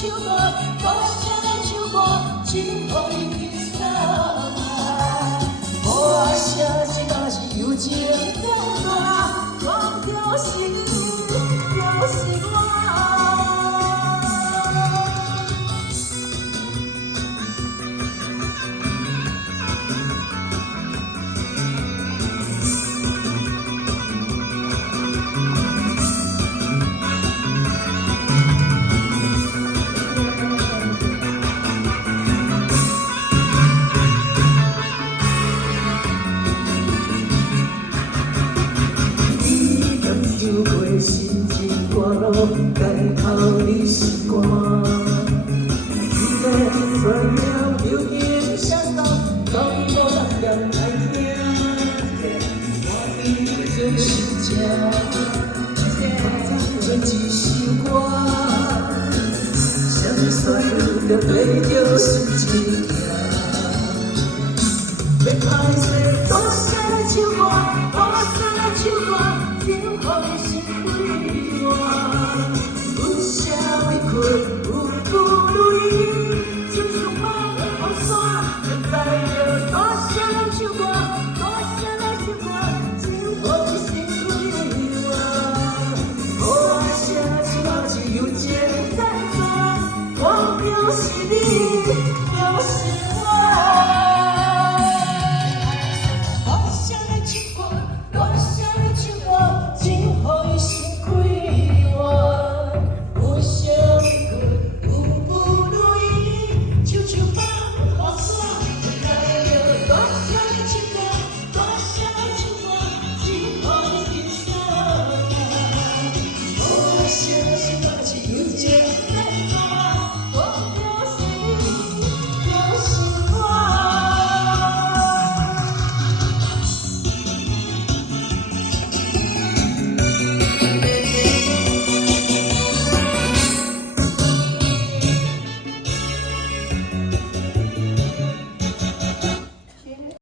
唱歌，大声来唱歌，真乎你轻松啊！我写一若是友情再大，讲就是你，就是我。心情歌路，街头你是歌，你的酸了流言相投，到底无人来听。我的真是假，做一首歌，谁说着对着心情行？要歹势，大声来唱歌，大声来唱歌，幸福的心开换。阮社委屈，有不如意，亲像马的风沙，要带着大声来唱歌，大声来唱歌，幸福的心开换。我写一若是友情再大，我就是你。